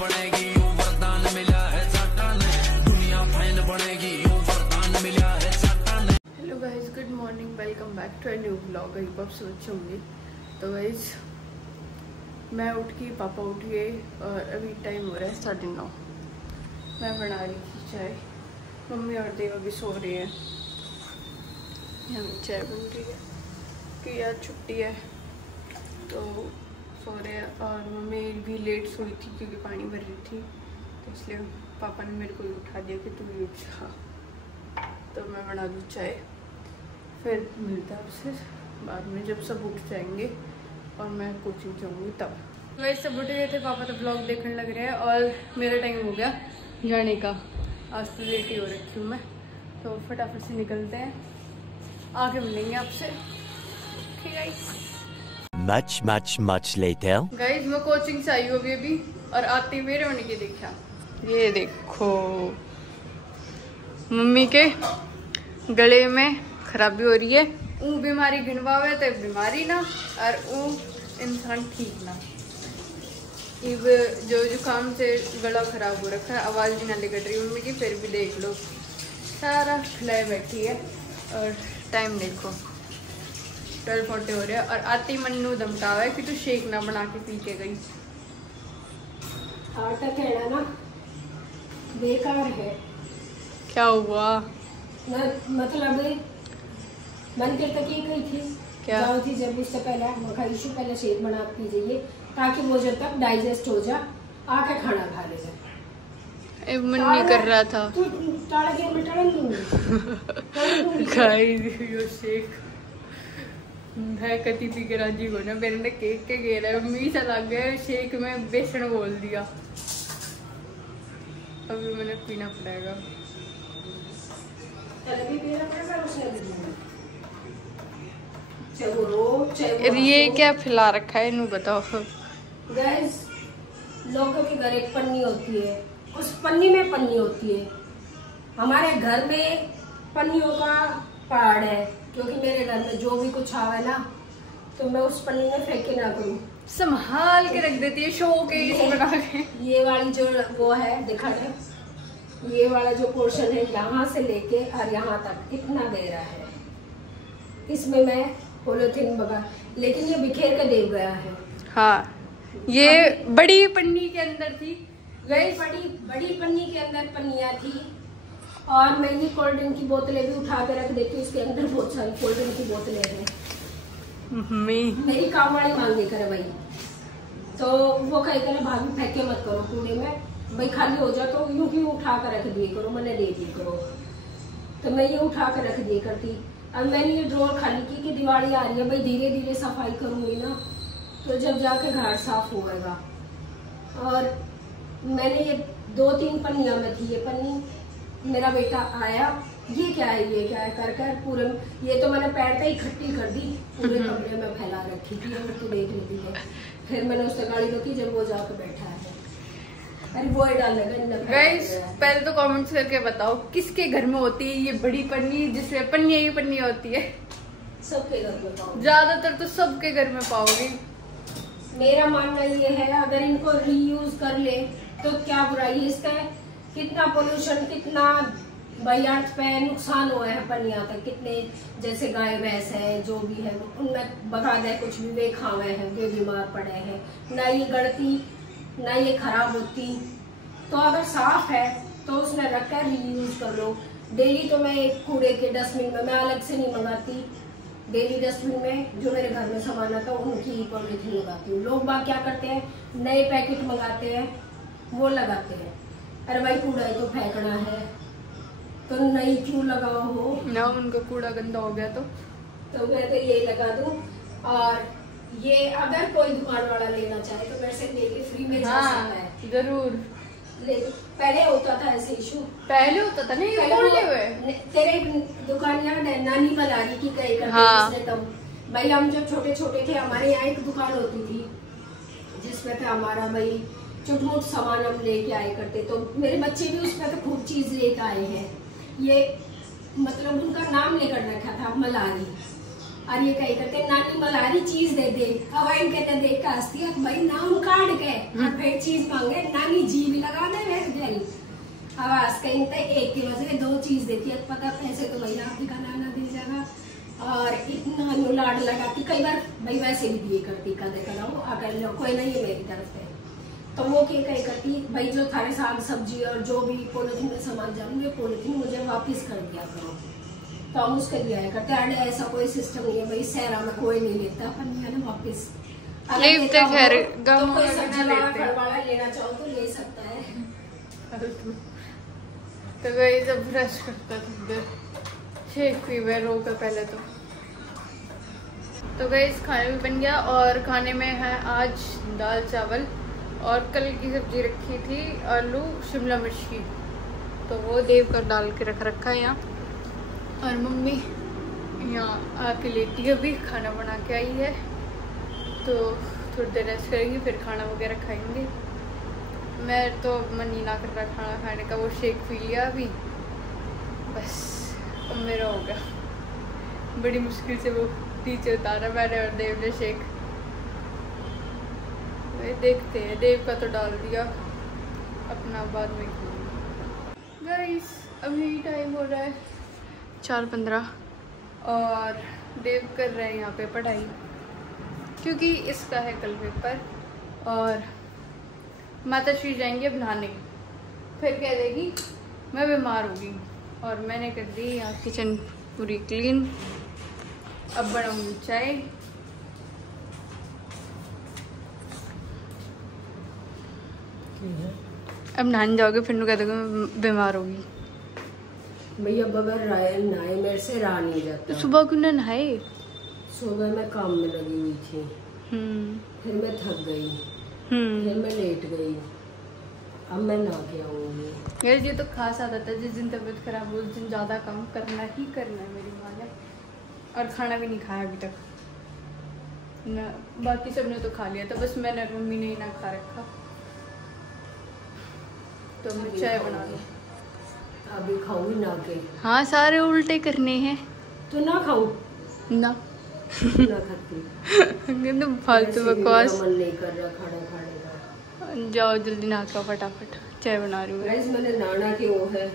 बनेगी यूं वरदान मिला है साटान, दुनिया फैन बनेगी यूं वरदान मिला है साटान। Hello guys, good morning, welcome back to a new blog. I hope सब अच्छे होंगे। तो गाइज मैं उठ गई, पापा उठ गए और अभी टाइम हो रहा है 9:30। मैं बना रही थी चाय, मम्मी और देवा भी सो रही है। यहाँ चाय बन रही है कि आज छुट्टी है तो सो रहे हैं, और मम्मी भी लेट सोई थी क्योंकि पानी भर रही थी, तो इसलिए पापा ने मेरे को भी उठा दिया कि तू भी उठ जा। तो मैं बना दूँ चाय, फिर मिलता है उससे बाद में जब सब उठ जाएंगे और मैं कोचिंग जाऊँगी तब। वैसे सब उठ गए थे, पापा तो ब्लॉग देखने लग रहे हैं और मेरा टाइम हो गया जाने का। आज तो लेट ही हो रखी हूँ मैं, तो फटाफट से निकलते हैं, आगे मिलेंगे आपसे। ठीक है much later. गाइज मैं कोचिंग से आई हूँ अभी और आते हुए रोने के देखा। ये देखो मम्मी के गले में खराबी हो रही है। ऊ बीमारी गिनवावे तो बीमारी ना, और ऊ इंसान ठीक ना। इब जो जुकाम से गला खराब हो रखा है, आवाज़ भी ना निकल रही मम्मी की, फिर भी देख लो सारा खिलाए बैठी है। और टाइम देखो 12:40 हो रहा है, और आती मन्नू धमकावा है कि तू शेक ना बना के पी के गई। आटा कहना ना बेकार है। क्या हुआ? मतलब मंदिर तक ये गई थी, क्या जाओ थी जब उससे पहले शेक बना पीजिए ताकि वो जब तक डाइजेस्ट हो जा आके खाना खा ले जाए। मन नहीं कर रहा था। यो शेक मैं कति पी के राजी हो ना, मेरे ने केक के गेरा मम्मी सा लग गया, शेक में बेसन बोल दिया। अभी मैंने पीना पड़ेगा। ये क्या खिला रखा है, इन्हें बताओ। गैस लोगों के घर एक पन्नी होती है, उस पन्नी में पन्नी होती है। हमारे घर में पन्नियों का पहाड़ है, क्योंकि मेरे घर में जो भी कुछ आवे ना तो मैं उस पन्नी में फेंके ना करूं, संभाल के रख देती है शो के बना के। ये वाली जो वो है दिखा दे, ये वाला जो पोर्शन है यहाँ से लेके और यहाँ तक इतना गहरा है, इसमें मैं पॉलिथीन बगा, लेकिन ये बिखेर के दे गया है। हाँ ये बड़ी पन्नी के अंदर थी, बड़ी पन्नी के अंदर पन्नियां थी। और मैं ये कोल्ड ड्रिंक की बोतलें भी उठा के रख देती हूँ, उसके अंदर बहुत सारी कोल्ड ड्रिंक की बोतलें हैं। मेरी काम वाली मांग देकर भाई, तो वो कह कर भाभी फेंके मत करो कूड़े में, भाई खाली हो जाए तो यूं ही उठा कर रख दिए करो, मैंने दे दिए करो। तो मैं ये उठा कर रख दिए करती। अब मैंने ये ड्रॉर खाली की कि दिवाली आ रही है भाई, धीरे धीरे सफाई करूंगी ना तो जब जाके घर साफ होगा। और मैंने ये 2-3 पन्नियां में थी ये पन्नी, मेरा बेटा आया ये क्या है कर कर पूरे, ये तो मैंने पैर से इकट्ठी कर दी, पूरे कमरे में फैला रखी थी, तो देख लेती है। फिर मैंने उससे गाड़ी रोकी जब वो जाकर बैठा है, अरे वो डालने गाइस पहले तो कमेंट्स करके बताओ किसके घर में होती है ये बड़ी पन्नी, जिसमें पन्नियां ही पन्नियां होती है। सबके घर में पाओ, ज्यादातर तो सबके घर में पाओगे। मेरा मानना ये है अगर इनको रीयूज कर ले तो क्या बुराई है इसका। कितना पोल्यूशन, कितना अर्थ पे नुकसान हुआ है पन्नियां तक, कितने जैसे गाय भैंस है जो भी है उनमें बकायदा कुछ भी वे खावे हैं, वे बीमार पड़े हैं, ना ये गड़ती ना ये खराब होती। तो अगर साफ है तो उसमें रख कर रीयूज कर लो। डेली तो मैं एक कूड़े के डस्टबिन में, मैं अलग से नहीं मंगाती, डेली डस्टबिन में जो मेरे घर में सामान आता है उनकी पॉलिथीन लगाती हूँ। लोग बाग क्या करते हैं, नए पैकेट मंगाते हैं वो लगाते हैं, अरे भाई कूड़ा है तो फेंकना है तो नहीं क्यों लगाओ हो ना, उनका कूड़ा गंदा हो गया तो मैं तो ये लगा दूं। और ये अगर कोई दुकान वाला लेना चाहे तो मेरे से लेके फ्री में जा सकता है। जरूर, पहले होता था ऐसे इशू, पहले होता था नहीं, बोलते हुए तेरे दुकान याद है नानी बता रही की कहीं करते तब भाई हम जब छोटे छोटे थे हमारे यहाँ एक दुकान होती थी जिसमें था हमारा भाई छोट सामान हम लेके आए करते, तो मेरे बच्चे भी उसमें तो खूब चीज लेकर आए हैं। ये मतलब उनका नाम लेकर रखा था मलारी, और ये कही करते नानी मलारी चीज दे दे। अब इन कहते देख के हंसती है भाई नाम काट के और फिर चीज मांगे नानी जी भी लगा दे बेचारी। अब आज कहीं तो 1 किलो से 2 चीज देती है, पता पैसे तो भैया आप ही का नाना दे जाएगा। और इतना लाड लगाती, कई बार भाई वैसे भी दिए करती कदे कराओ अगर कोई नहीं है मेरी तरफ से, तो वो कही करती भाई जो थारे साग सब्जी और जो भी पॉलिथीन में सामान जाऊंगे पॉलिथीन मुझे वापस कर दिया करो, तो हम उसके दिया करते। अरे ऐसा कोई सिस्टम नहीं है भाई, शहरा में कोई नहीं लेता पन्निया ना वापिस। तो कोई सब्जी वाला फल वाला लेना चाहो तो ले सकता है। तो गई जब ब्रश करता था शेक पी हुए रो के पहले तो गई खाने भी बन गया। और खाने में है आज दाल चावल और कल की सब्जी रखी थी आलू शिमला मिर्च की, तो वो देव कर डाल के रखा है यहाँ। और मम्मी यहाँ आके लेटी है, अभी खाना बना के आई है, तो थोड़ी देर रेस्ट करेंगी फिर खाना वगैरह खाएंगे। मैं तो मन ही ना कर रहा खाना खाने का, वो शेक पी लिया अभी बस, अब मेरा हो गया। बड़ी मुश्किल से वो टीचर उतारा मैंने और देव ने शेक। देखते हैं, देव का तो डाल दिया, अपना बाद में गाइस। अभी टाइम हो रहा है 4:15 और देव कर रहे हैं यहाँ पे पढ़ाई, क्योंकि इसका है कल पेपर। और माता श्री जाएंगे अब नहाने, फिर कह देगी मैं बीमार होगी। और मैंने कर दी यहाँ किचन पूरी क्लीन। अब बनाऊंगी चाय। अब नहाने जाओगे फिर कह दोगे बीमार होगी। भैया बगैर नहाए मेरे से रहा नहीं जाता। तो सुबह क्यों ना नहाए? सुबह मैं काम में लगी हुई थी, फिर मैं थक गई, फिर मैं लेट गई, अब मैं नहा के आऊंगी। यार ये तो खास आदत है, जिस दिन तबीयत खराब हो उस दिन ज़्यादा काम करना ही करना है मेरी माँ ने। और खाना भी नहीं खाया अभी तक ना, बाकी सब ने तो खा लिया था, बस मैंने और मम्मी ने ही ना खा रखा। तो मैं चाय बना लूँ। अभी खाऊंगी ना के। हाँ सारे उल्टे करने हैं तो ना खाऊं ना ना खाती। तुम फालतू बकवास। मन नहीं कर रहा खाना खाने का। जाओ जल्दी नहा के फटाफट, चाय बना रही हूँ। गाइस मैंने नाना के वो है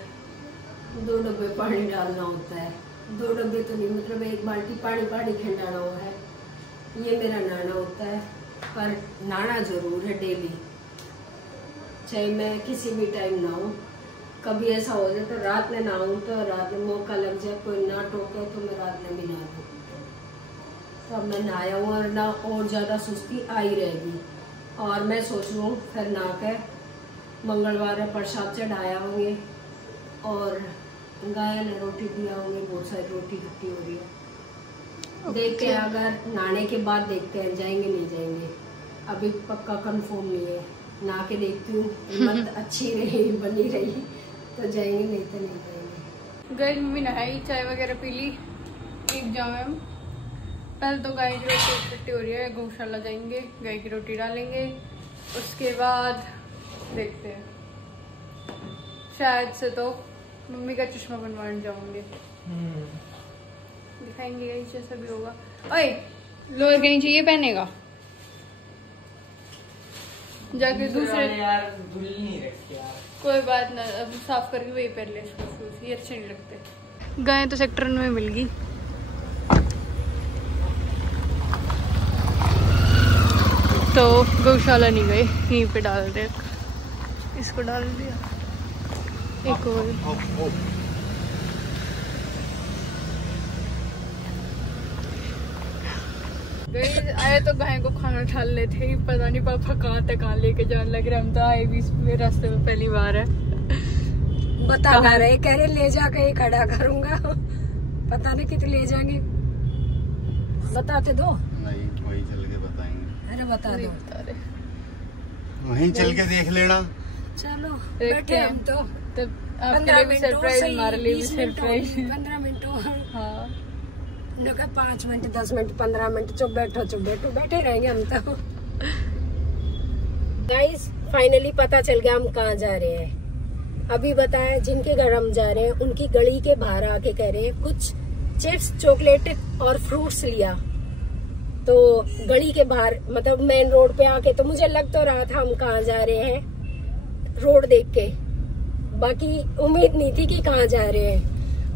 2 डब्बे पानी डालना होता है, 2 डब्बे तो नहीं मतलब 1 बाल्टी पानी खिंडाना हुआ है। ये मेरा नाना होता है, पर नाना जरूर है डेली, चाहे मैं किसी भी टाइम नहाऊं। कभी ऐसा हो जाए तो रात में नहाऊं, तो रात में मौका लग जाए कोई ना टोके तो मैं रात में भी नहा दूँ। तो अब मैं नहाया हूँ और ना और ज़्यादा सुस्ती आई रहेगी। और मैं सोच रहा हूँ फिर नहा के मंगलवार में प्रसाद चढ़ाया होंगे और गाय ने रोटी दिया होंगे, बहुत सारी रोटी इकट्ठी हो रही है। देखते हैं अगर नहाने के बाद देखते हैं जाएंगे नहीं जाएंगे, अभी पक्का कंफर्म नहीं है। नहा के देखती हूँ हिम्मत अच्छी रही बनी रही तो जाएंगे, नहीं तो नहीं जाएंगे। गाय मम्मी नहाई, चाय वगैरह पी ली, एक जामे हम। पहले तो गाय की रोटी इकट्ठी हो रही है, गौशाला जाएंगे, गाय की रोटी डालेंगे, उसके बाद देखते हैं शायद से तो मम्मी का चश्मा बनवाने जाऊंगे, दिखाएंगे गाइस जैसा भी होगा। ओए लोअर के नीचे ये पहनेगा जाके दूसरे यार धुल नहीं रखी यार। कोई बात ना, अब साफ करके वही पहन ले इसको, शूज ये अच्छे नहीं लगते। गाय तो सेक्टर में मिल गई। तो गौशाला नहीं गए, यहीं पे डाल दे, इसको डाल दिया एक और। आए तो गाय को खाना डाल लेते ही, पता नहीं पापा कहाँ लेके जाने लग रहे। हम तो आए भी इसमें रास्ते में पहली बार है। बता रहे कह रहे ले जाके खड़ा करूंगा, पता नहीं कितने ले जाएंगे, बताते दो। नहीं वहीं चल के बताएंगे। अरे बता दो, बता रहे वहीं चल के देख लेना। चलो बैठे हम तो तब आपके लिए भी सरप्राइज, हमारे लिए भी सरप्राइज। 15 मिनट हाँ 5 मिनट 10 मिनट 15 मिनट चुप बैठो बैठे रहेंगे हम तो। गाइस फाइनली पता चल गया हम कहाँ जा रहे हैं। अभी बताया जिनके घर हम जा रहे हैं उनकी गली के बाहर आके कह रहे हैं कुछ चिप्स, चॉकलेट और फ्रूट्स लिया। तो गली के बाहर मतलब मेन रोड पे आके तो मुझे लग तो रहा था हम कहाँ जा रहे हैं रोड देख के, बाकी उम्मीद नहीं थी कि कहाँ जा रहे हैं।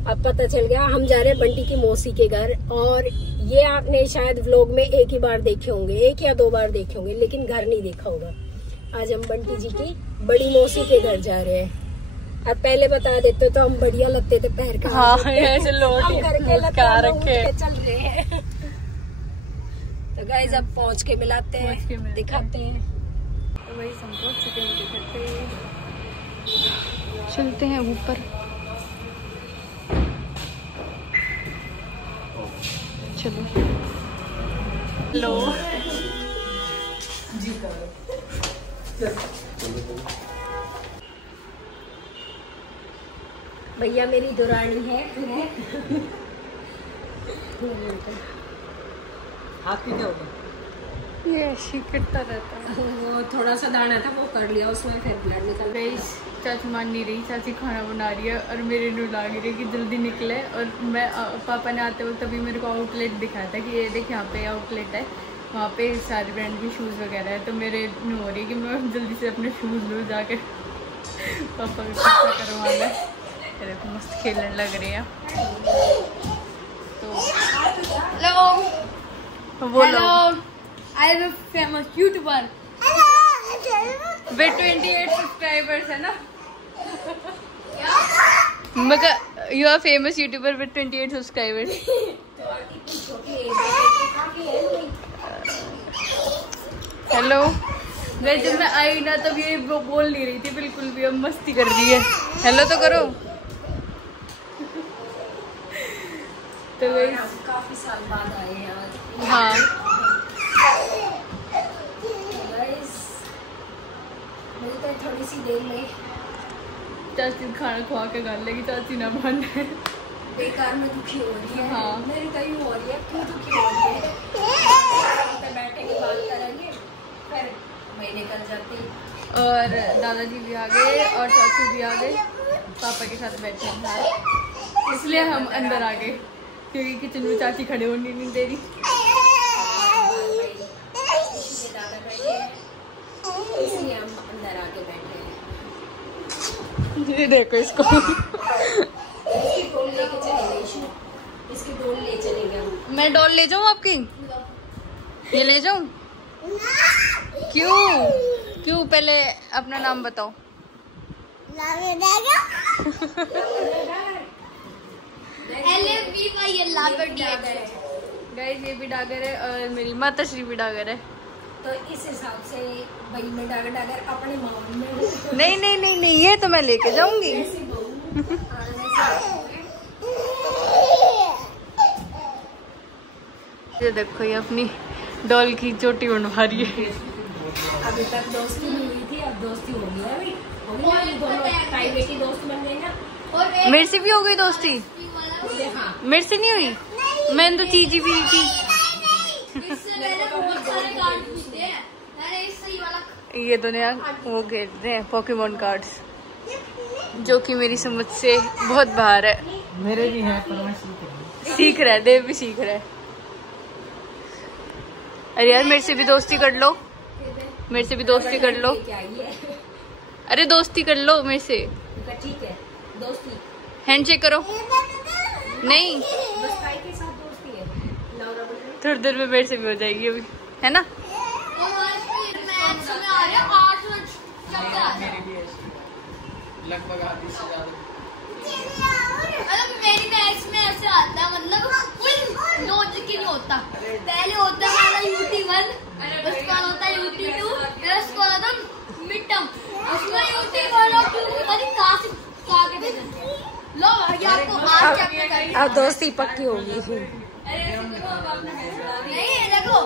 अब पता चल गया हम जा रहे हैं बंटी की मौसी के घर। और ये आपने शायद व्लॉग में एक ही बार देखे होंगे, 1 या 2 बार देखे होंगे, लेकिन घर नहीं देखा होगा। आज हम बंटी जी की बड़ी मौसी के घर जा रहे हैं। अब पहले बता देते तो हम बढ़िया लगते थे पैर का, हाँ, ऐसे लोट हम करके लटका रखे चल रहे हैं। तो गाइस अब पहुंच के मिलाते हैं, दिखाते हैं। तो वही हम पहुंच चुके हैं उनके घर पे, चलते हैं ऊपर। चलो हेलो भैया मेरी दुरानी है। ये ऐसी करता रहता है। वो थोड़ा सा दाना था वो कर लिया उसमें, फिर ब्लड निकल गई। चाची मान नहीं रही, चाची खाना बना रही है और मेरे नू लाग रही है कि जल्दी निकले। और मैं पापा ने आते वक्त तभी मेरे को आउटलेट दिखाया था कि ये देख यहाँ पे आउटलेट है, वहाँ पे सारे ब्रांड के शूज़ वगैरह है। तो मेरे नू हो रही है कि मैं जल्दी से अपने शूज़ लूँ जाके पापा को पीछा करवा लें। मेरे को मस्त खेलने लग रहे हैं। तो वो लोग I am a famous YouTuber. वे 28 सब्सक्राइबर्स है ना। मगर you are famous YouTuber with 28 subscribers. Hello guys, जब मैं आई ना तब ये बोल नहीं रही थी बिल्कुल भी, अब मस्ती कर रही है। हेलो तो करो। तो गाइस काफी साल बाद आए हैं आज। हाँ मिलते हैं थोड़ी सी देर में। चाची खाना खवा के गाल लेगी, चाची ना मान है। बेकार में दुखी हो रही है। हाँ। मेरी तो यूँ हो रही है, क्यों दुखी हो रही है? बैठेंगे बात करेंगे, फिर मैं निकल जाती। और दादाजी भी आ गए और चाचू भी आ गए, पापा के साथ बैठे हैं बाहर, इसलिए हम अंदर आ गए क्योंकि किचन में चाची खड़े होने नहीं दे रही। इसलिए हम अंदर आके बैठे हैं। ये देखो इसको। इसकी डोल लेके चलेंगे इशू, इसकी डोल ले चलेंगे हम। मैं डॉल ले जाऊँ आपकी? ये ले जाऊँ? क्यों क्यों? पहले अपना नाम बताओ। गाइस ये भी डागर है और मेरी माता श्री भी डागर है। तो इस हिसाब से भाई में डागर डागर अपने मामले में नहीं नहीं नहीं नहीं, ये तो मैं लेके जाऊंगी। ये देखो ये अपनी डॉल की चोटी बनवा रही है। अभी तक दोस्ती नहीं हुई थी, अब दोस्ती हो गई है। अभी हो गई ना, दोनों भाई बेटी दोस्त बन गए ना। मेरे से भी हो गई दोस्ती? हाँ, मेरे से नहीं हुई, मैंने तो चीजी भी थी। ये तो नया वो खेलते हैं पोकेमोन कार्ड्स, जो कि मेरी समझ से बहुत बाहर है। मेरे भी हैं पर मैं सीख रहा है, देव भी सीख रहा है। अरे यार मेरे से भी दोस्ती कर लो, मेरे से भी दोस्ती कर लो। क्या ये? अरे दोस्ती कर लो मेरे से। ठीक है, दोस्ती हैंडशेक करो। नहीं बस भाई के साथ दोस्ती है। लौरा बोल रही थोड़ी देर में मेरे से भी हो जाएगी अभी, है ना? लगभग आधी से ज्यादा। मेरी मैथ्स में ऐसे आता है, मतलब कोई लॉजिक ही नहीं होता। पहले होता है हमारा UT1, उसके बाद होता है UT2, फिर उसके बाद मिड टर्म, उसमें UT1 और UT3 कहाँ से कहाँ के भेजते हैं। लो भाई आपको आज चैप्टर करना है। अब दोस्ती पक्की होगी। नहीं देखो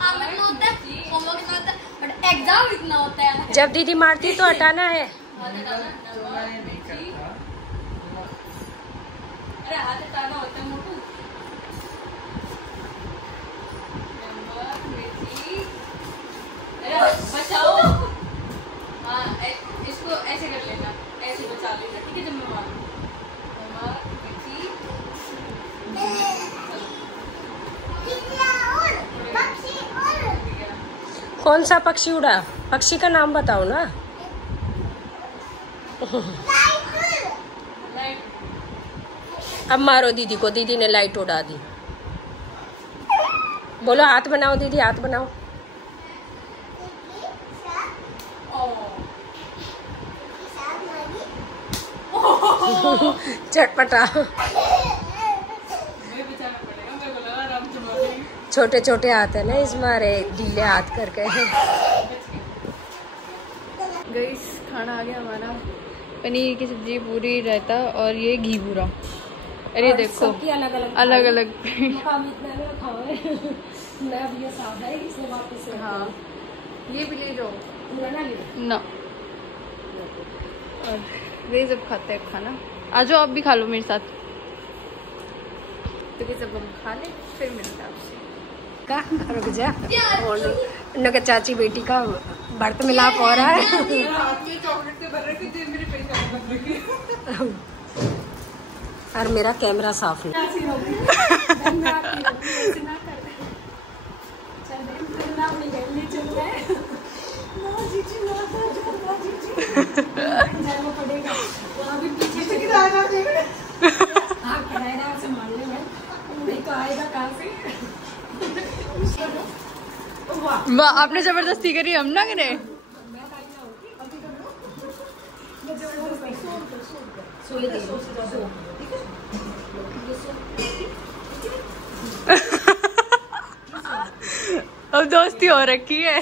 आमद में होता है, होमवर्क इतना होता है, बट एग्जाम इतना होता है। जब दीदी मारती तो हटाना है। अरे हाथ हटाना होता है मोटू। अरे बचाओ। हाँ इसको ऐसे कर लेना, ऐसे बचा लेना, ठीक है? जब मैं मारूं कौन सा पक्षी उड़ा? पक्षी का नाम बताओ ना। अब मारो दीदी को, दीदी ने लाइट उड़ा दी। बोलो हाथ बनाओ दीदी, हाथ बनाओ। चटपटा। छोटे छोटे हाथ है ना इस मारे, ढीले हाथ करके। गाइस खाना आ गया हमारा, पनीर की सब्जी, पूरी, रायता और ये घी पूरा। अरे देखो अलग अलग अलग अलग। हाँ ये भी ले जाओ ना। और वे सब खाते हैं खाना। आ जाओ आप भी खा लो मेरे साथ। तो कि जब हम खा लें फिर मिलते हैं आपसे। का रुक जा, उनका चाची बेटी का बर्त मिलाप हो रहा है। और मेरा कैमरा साफ नहीं। आपने जबरदस्ती करी, हम ना करें। अब दोस्ती हो रखी है।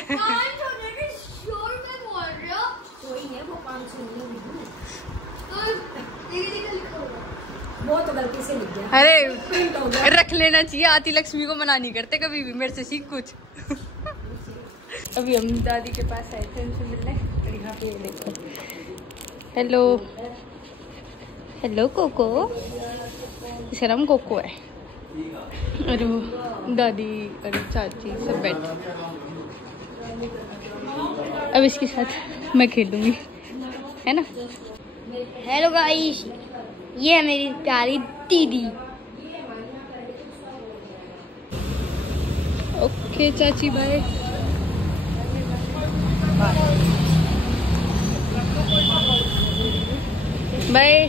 वो तो गलती से लिख गया। अरे रख लेना चाहिए, आती लक्ष्मी को मना नहीं करते कभी भी। मेरे से सीख कुछ। अभी हम दादी के पास आए थे उनसे मिलने। यहाँ पे देखो, हेलो हेलो कोको, इसका नाम कोको है। अरे वो दादी और चाची सब बैठे। अब इसके साथ मैं खेलूंगी, है ना। हेलो गाइस, ये है मेरी प्यारी दीदी। ओके चाची, बाय बाय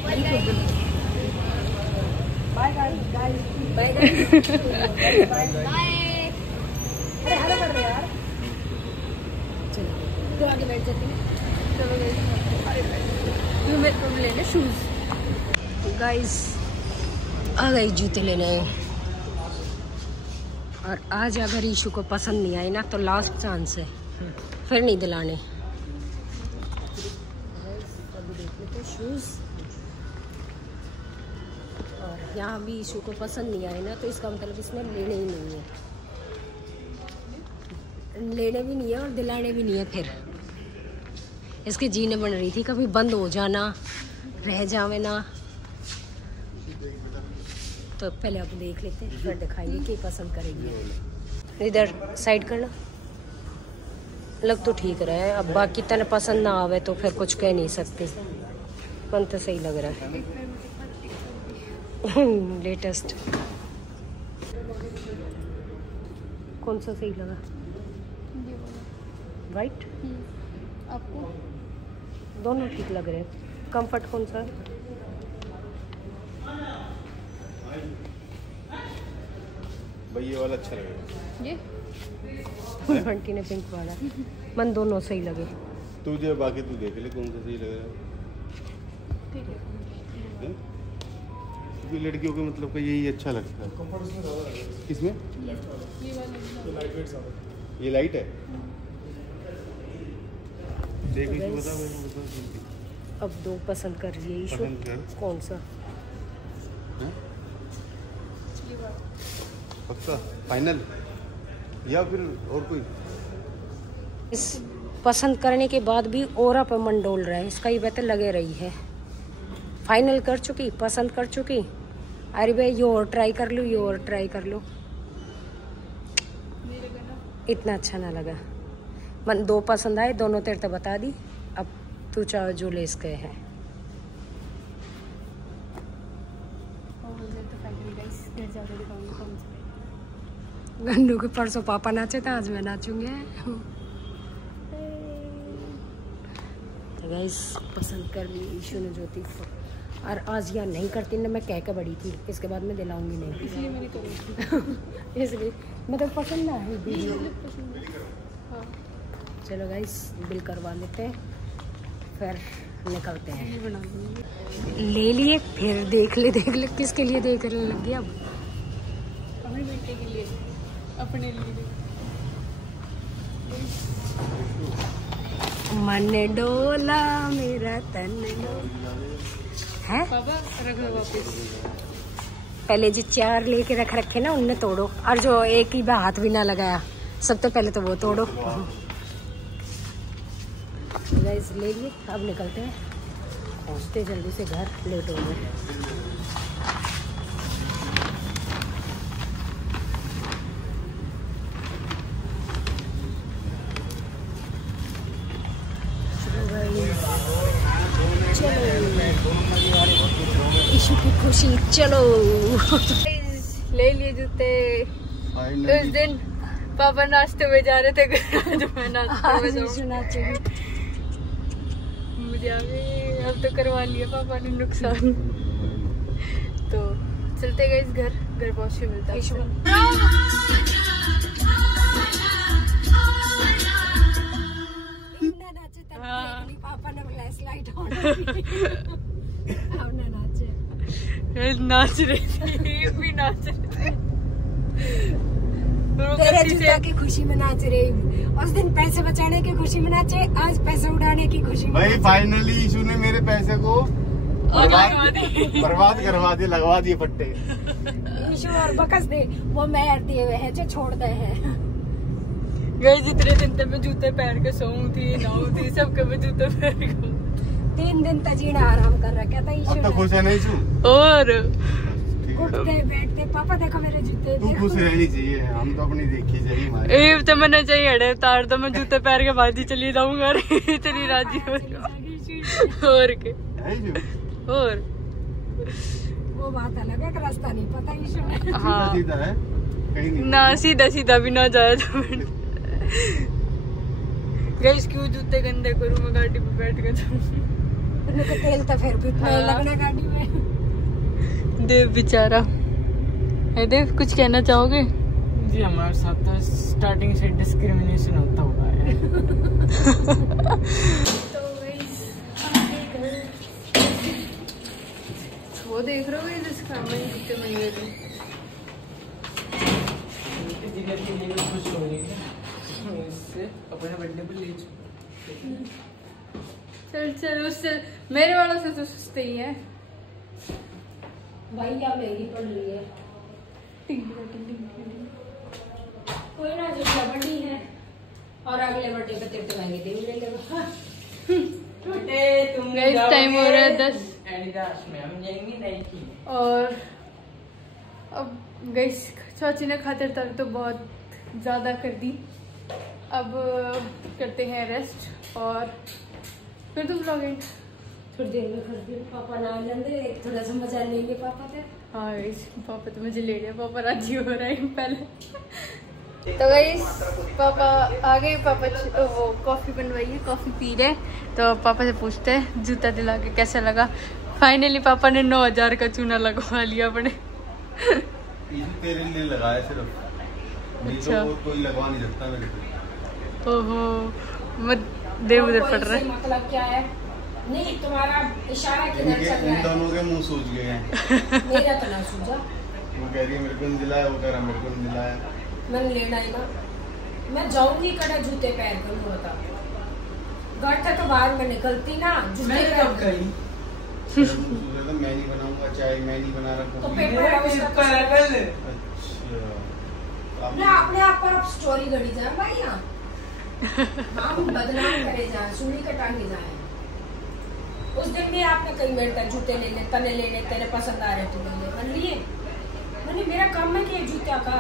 तो आगे बैठ जाती है। चलो मेरे को लेने शूज। गाइस आ गई जूते लेने। और आज अगर ईशु को पसंद नहीं आई ना तो लास्ट चांस है, फिर नहीं दिलाने। अभी देख लेते शूज। और यहाँ भी ईशु को पसंद नहीं आए ना तो इसका मतलब इसने लेने ही नहीं है, लेने भी नहीं है और दिलाने भी नहीं है। फिर इसके जीने बन रही थी कभी बंद हो जाना, रह जावे ना। तो पहले आप देख लेते हैं, फिर दिखाएंगे कि पसंद करेंगे। इधर साइड करना, लग तो ठीक रहा है। अब बाकी तने पसंद ना आवे तो फिर कुछ कह नहीं सकते। मन तो सही लग रहा है। लेटेस्ट कौन सा सही लगा? वाइट? आपको दोनों ठीक लग रहे हैं। कंफर्ट कौन सा है? भाई ये वाला अच्छा लगेगा। ये बंटी ने पिंक वाला। मन दोनों सही लगे। तुझे बाकी तू देख ले कौन सा सही लग रहा है। ठीक है। क्योंकि लड़कियों के मतलब का यही अच्छा लगता है। किसमें? ये लाइट है। देख लो, बता। अब दो पसंद कर रही है ईशु, कौन सा? पक्का फाइनल या फिर और कोई? इस पसंद करने के बाद भी ओरा पर मन डोल रहा है इसका, ये बेहतर लगे रही है। फाइनल कर चुकी, पसंद कर चुकी। अरे भाई ये और ट्राई कर लो, ये और ट्राई कर लो। इतना अच्छा ना लगा। मन दो पसंद आए, दोनों तेरे तो बता दी। अब तू चाहे जो ले इसके है। गन्नू के परसों पापा नाचे थे, आज मैं नाचूंगी। गाइस पसंद कर ली ईशु ने ज्योति और आज यहाँ नहीं करती ना, मैं कह के बड़ी थी, इसके बाद मैं दिलाऊंगी नहीं, इसलिए मैंने करी। इसलिए मतलब पसंद ना है वीडियो। हाँ। चलो गाइस बिल करवा लेते हैं फिर निकलते हैं। बना दूँगी। ले लिए फिर देख ले किसके लिए देख रहे लग गया। अब अपने बेटे के लिए, अपने लिए। मन डोला मेरा तन है। पापा रख लो वापस। पहले जो 4 लेके रख रखे ना उनने तोड़ो, और जो एक ही बार हाथ भी ना लगाया सबसे पहले तो वो तोड़ो। गाइस ले लिए, अब निकलते हैं, पहुँचते जल्दी से घर, लेट हो गए। ईशु की खुशी। चलो ले लिए जूते। उस दिन पापा नाश्ते में जा रहे थे, जो मैं नाश्ते में मुझे अब तो करवा लिया पापा ने नुकसान। तो चलते गए इस घर पहुँच के मिलता है। पापा ने फ्लैशलाइट ऑन नाच रही थी, भी नाच रही थी। तेरे जूता की खुशी में नाच रही। उस दिन पैसे बचाने की खुशी में नाचे, आज पैसे उड़ाने की खुशी में भाई फाइनली ईशु ने मेरे पैसे को बर्बाद करवा दिए, लगवा दिए पट्टे। ईशु और बकस दे वो मैं दिए हुए हैं जो छोड़ गए हैं। गई जितने दिन तक मैं जूते पहन के सोऊं थी, नहाऊं थी, सबके मैं जूते पहन के 3 दिन तक जीना आराम कर रखा था ईशु। अब तो खुश है नहीं ईशु? और उठते बैठते पापा देखो मेरे जूते। तू खुश रहनी चाहिए, हम तो अपनी देखी चाहिए हमारी। ए तो मैंने चाहिए अड़े उतार दो, मैं जूते पहन के बाजी चली जाऊंगा। इतनी राजी हो और के और वो बात अलग है, रास्ता नहीं पता ईशु ने। हाँ सीधा है कहीं नहीं ना, सीधा भी ना जाए तो गैस क्यों जूते गंदे करूँ, मैं गाड़ी पे बैठ के जाऊँ। तेल तो फिर भी लगना गाड़ी में। देव बेचारा है। देव कुछ कहना चाहोगे? जी हमारे साथ तो स्टार्टिंग से डिस्क्रिमिनेशन होता हुआ है। तो वो देख रहे हो जिसका मैं जूते में ले लूं। के लिए खुश हो रही है, इससे अपने बर्थडे पर ले चल उससे मेरे वालों से तो सस्ते ही है। भैया महंगी पड़ रही है। कोई ना, जो बर्थडे है और अगले बर्थडे पे तेरे महंगे दे लेगा। टाइम हो रहा है 10 में हम जाएंगे नाइकी। और अब गई चाची ने खातिरदारी तो बहुत ज़्यादा कर दी। अब करते हैं रेस्ट और फिर तो ब्लॉग एंड थोड़ी देर में कर दिया। पापा ना लेंगे, थोड़ा सा मजा लेंगे पापा से। हाँ गाइस पापा तो मुझे ले गए, पापा राजी हो रहा है पहले। तो गाइस पापा आ गए, पापा वो कॉफ़ी बनवाइए, कॉफ़ी पी रहे। तो पापा से पूछते हैं जूता दिला के कैसा लगा। फाइनली पापा ने 9000 का चूना लगवा लिया अपने। तेरे लिए लगाया सिर्फ, अच्छा तो कोई लगवा नहीं सकता मेरे को। ओहो मत देव उधर पड़ रहा है। मतलब क्या है? नहीं तुम्हारा इशारा किधर चल रहा इन है? दोनों के मुंह सूज गए हैं। मेरा तो ना सूझा। वो कह रही है मेरे को नहीं दिलाया, वो कह रहा मेरे को नहीं दिलाया। मैंने लेना ही ना, मैं जाऊंगी कड़ा जूते पहन कर। बता घर तक तो बाहर में निकलती ना जूते पहन कर। मैं नहीं बनाऊंगा चाय, मैं नहीं बना रहा। तो पेपर है उसका। अच्छा अपने आप पर स्टोरी गढ़ी जाए भाई, हम बदनाम करे जाए, सुनी कटांगे जाए। उस दिन भी आपने कई मेरे तक जूते ले ले, तने ले ले, तेरे पसंद आ रहे तो ले ले, मन लिए। मैंने मेरा काम है कि जूता का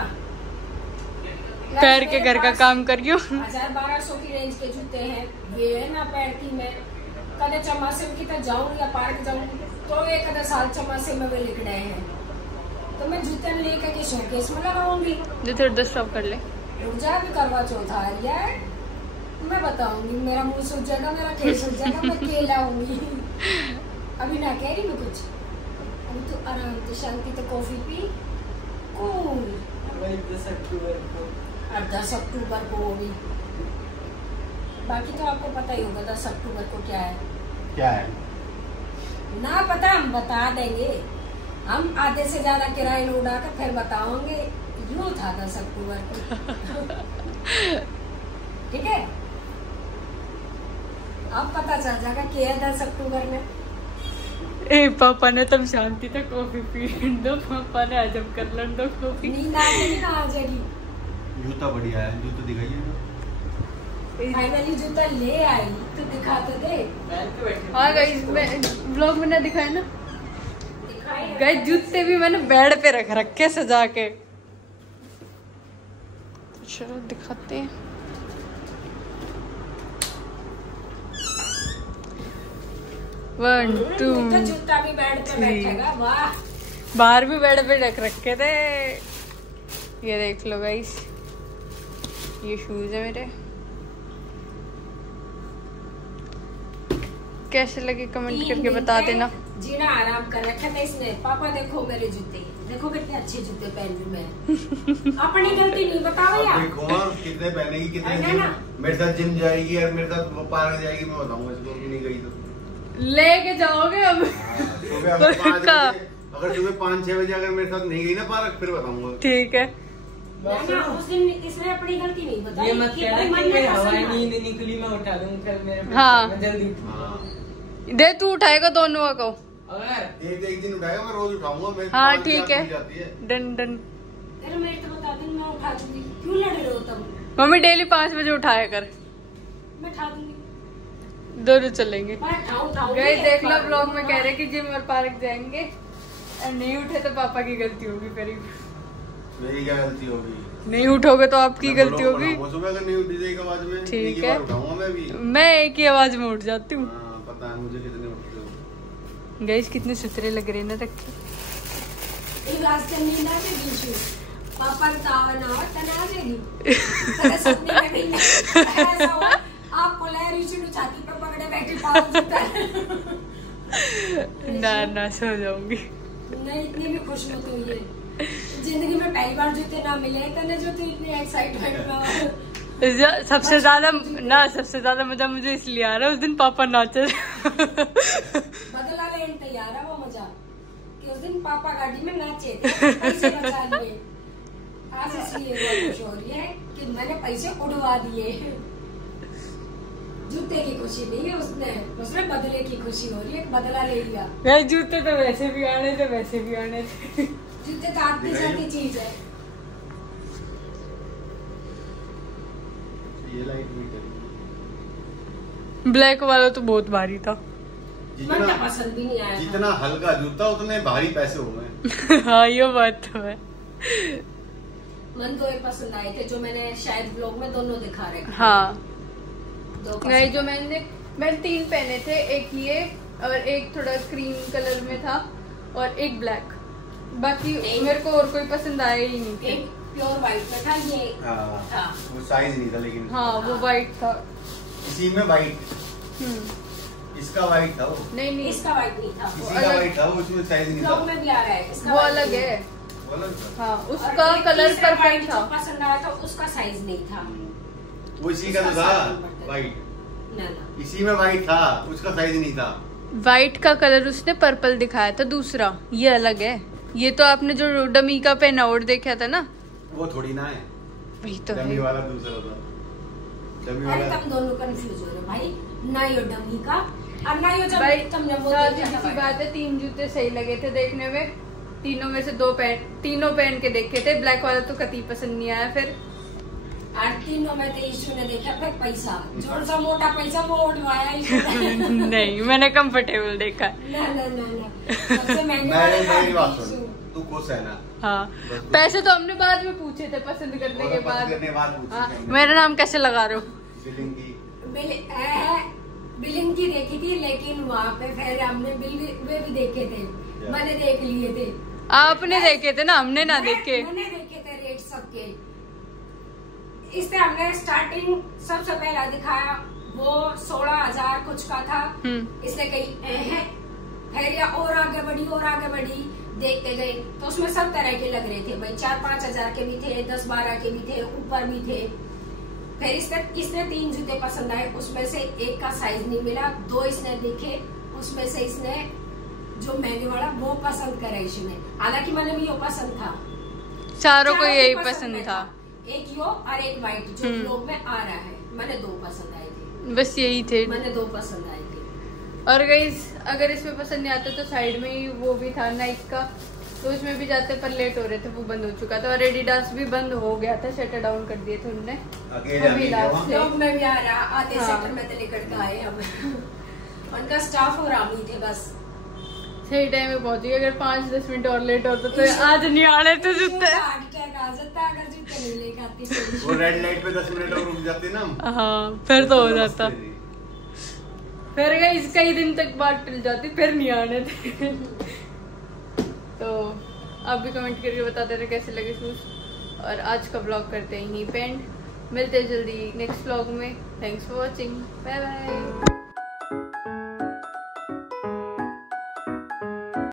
पैर के घर का काम करियो। 1000-1200 की रेंज के जूते हैं, वे है ना पैरती मैं कदे चमासे की तरह जाऊँ या पार्क जाऊँ तो एक आधा साल चमासे में वे लिख रहे हैं। तो मैं जूते लेकर के शोकेस में लगाऊंगी। जो थोड़ा 10 स्टॉप कर ले। ऊर्जा भी करवा चौथ आ रही है। मैं बताऊंगी, मेरा मुंह सूख जाएगा, मेरा केस सूख जाएगा, मैं कहलाऊंगी। अभी ना कह रही मैं कुछ, अभी तो आराम से शांति से कॉफी पी कूल। 10 अक्टूबर को, और 10 अक्टूबर को भी, बाकी तो आपको पता ही होगा 10 अक्टूबर को क्या है। क्या है ना पता, हम बता देंगे। हम आधे से ज्यादा किराए उड़ा कर फिर बताओगे यूँ था 10 अक्टूबर को। ठीक है, अब पता चल जाएगा क्या है 10 अक्टूबर में। ए पापा ने तब शांति तक कॉफी पी दो, पापा ने हजम कर लन दो कॉफी। नींद आ जाएगी ना, आ जाएगी। जूता बढ़िया है, जूता दिखाइए। फाइनली जूता ले आई तो दिखा तो दे। पहन के बैठे। हाँ गाइस, मैं ब्लॉग में ना दिखाया ना दिखाई गाइस, जूते भी मैंने बेड पे रख रखे सजा के। चलो दिखाते हैं। वन टू, तो जूता भी बेड पे बैठेगा। वाह, बाहर भी बेड पे रख रखे थे। ये देख लो गाइस, ये शूज है मेरे। कैसे लगे कमेंट करके बता देना। जीना आराम कर रखा था इसने। पापा देखो मेरे जूते, देखो कितने अच्छे जूते पहन लूं मैं। अपनी गलती नहीं बताओ यार। देखो कितने पहनेगी, कितने है ना? मेरे साथ जिम जाएगी और मेरे साथ पार्क जाएगी, मैं बताऊंगा इसको कि नहीं गई तो लेके जाओगे अब। सुबह अगर 5 बजे, अगर सुबह 5-6 बजे अगर मेरे साथ नहीं गई ना पार्क, फिर बताऊंगा। ठीक है। ना, उस दिन इसने अपनी गलती नहीं बताई। ये मत कि कहना भाई कि मन मैं में हवाई पसंद नींद निकली मैं उठा दूं कल मेरे पे। हाँ। मैं जल्दी उठूंगा। हाँ। दे तू उठाएगा दोनों को। अगर एक दिन उठाएगा, मैं रोज उठाऊंगा। मैं हाँ 5 ठीक है, जाती है। Done done. तेरे मेरे तो बता दिन मैं उठा दूंगी। क्यों लड़ रहे हो तुम? मम्मी डेली 5 बजे उठाया कर, मैं उठा दूंगी। दोनों चलेंगे। मैं उठाऊं गए देख लो ब्लॉग में कह रहे कि जिम और पार्क जाएंगे और नहीं उठे तो पापा की गलती होगी। फिर मेरी क्या गलती होगी? नहीं उठोगे तो आपकी गलती होगी। सुबह अगर नहीं उठी जाएगी आवाज में, ठीक एक ही है। बार उठाऊंगा मैं भी। मैं एक ही आवाज में उठ जाती हूँ। हाँ, पता है मुझे कितने उठते हो। गाइस कितने सुथरे लग रहे हैं ना रखे। एक रास्ते नींद आ गई बीच में। पापा तावा ना हो तना देगी। तेरे सपने में नहीं ऐसा हुआ। आपको लहरी से छाती पे पकड़े बैठे पाँव जूता। ना सो जाऊंगी। नहीं, इतनी भी खुश मत होइए। जिंदगी में पहली बार जूते ना मिले तने जो तू इतने एक्साइटमेंट में। सबसे ज्यादा मजा मुझे इसलिए आ रहा है, उस दिन पापा नाचे। बदला लेने तैयार है वो मजा कि उस दिन पापा गाड़ी में नाचे थे, पैसे बचा लिए। आज इसलिए वो खुश हो रही है कि मैंने पैसे उड़वा दिए। जूते की खुशी नहीं है, उसने बदले की खुशी हो रही है। बदला ले लिया। यार जूते तो वैसे भी आने थे, वैसे भी आने थे। जूते तो आती जाती चीज है। ये लाइट भी करेगी। ब्लैक वाला तो बहुत भारी था। मन का पसंद भी नहीं आया। जितना हल्का जूता उतने भारी पैसे हो गए। हाँ ये बात तो है। मन तो ये पसंद आए थे जो मैंने शायद ब्लॉग में दोनों दिखा रहे थे। हाँ दो नहीं, जो मैंने 3 पहने थे, एक ये और एक थोड़ा क्रीम कलर में था और एक ब्लैक। बाकी मेरे को और कोई पसंद आया ही नहीं थे। एक प्योर व्हाइट में था, ये हाँ, था। वो साइज नहीं था लेकिन। हाँ वो व्हाइट था। इसी में व्हाइट, इसका व्हाइट था वो। नहीं इसका व्हाइट नहीं था। इसी का व्हाइट था वो, उसमें साइज नहीं ब्लॉग था। में भी आ रहा है इसका वो white अलग नहीं है। वो अलग था। हाँ और उसका एक कलर तीसरा पर्पल white था। जो पसंद आया था उसका साइज नहीं था। वो इसी का तो उसका था size नहीं बढ़ता। व्हाइट, ना इसी में व्हाइट था, उसका साइज नहीं था। व्हाइट का कलर उसने पर्पल दिखाया था दूसरा, ये अलग है। ये तो आपने जो डमी का पहना और देखा था ना, वो थोड़ी ना है। वही तो डमी है। वाला दूसरा था। डमी अरे वाला तुम दोनों कंफ्यूज हो रहे हो भाई। ना ये डमी का और ना ये जब भाई तुमने वो सारी देखा सी था। बात है, 3 जूते सही लगे थे देखने में। तीनों में से 2 तीनों पहन के देखे थे। ब्लैक वाला तो कतई पसंद नहीं आया। फिर और तीनों में तो ईशु ने देखा फिर पैसा जोर सा मोटा पैसा वो उठवाया ईशु ने। नहीं, मैंने कंफर्टेबल देखा। ना सबसे महंगे वाले मेरी बात था सुन, ईशु। तू खुश है ना? हाँ पैसे तो हमने बाद में पूछे थे, पसंद करने के बाद। पूछी हाँ, हमने। मेरा नाम कैसे लगा रहे हो? बिलिंग की बिलिंग की देखी थी, लेकिन वहाँ पे फिर हमने बिल वे भी देखे थे। मैंने देख लिए थे। आपने देखे थे ना, हमने ना देखे। मैंने देखे थे रेट सबके। इससे हमने स्टार्टिंग सबसे पहला दिखाया वो 16,000 कुछ का था। इसने कही है, फिर या और आगे बढ़ी देखते गए तो उसमें सब तरह के लग रहे थे भाई, 4-5 हजार के भी थे, 10-12 के भी थे, ऊपर भी थे। फिर इसने 3 जूते पसंद आए, उसमें से एक का साइज नहीं मिला, 2 इसने देखे, उसमें से इसने जो महंगे वाला वो पसंद करा इसने। हालांकि मैंने भी यो पसंद था, चारों को यही पसंद था, एक यो और एक व्हाइट जो लोग में आ रहा है। मैंने 2 पसंद आए थे, बस यही थे, मैंने 2 पसंद आए थे। और गाइस अगर इसमें पसंद नहीं आता तो साइड में ही वो भी था नाइक का, तो उसमें भी जाते पर लेट हो रहे थे, वो बंद हो चुका था। और एडिडास भी बंद हो गया था, शटर डाउन कर दिए थे उनने। लोग में भी आ रहा आधे सेक्टर में तो लेकर के आए हम। उनका स्टाफ और आमी थे, बस सही टाइम में पहुंच गए। अगर 5-10 मिनट और लेट होता तो आज नहीं आने थे जूते। अगर जूते नहीं लेकर आती वो रेड लाइट पे 10 मिनट और रुक जाते ना। हाँ फिर तो हो जाता, फिर गाइस कई दिन तक बात टल जाती, फिर नहीं आने थे। तो आप भी कमेंट करके बताते रहे कैसे लगे शूज। और आज का ब्लॉग करते हैं यहीं पे एंड, मिलते हैं जल्दी नेक्स्ट ब्लॉग में। Thanks for watching, bye bye.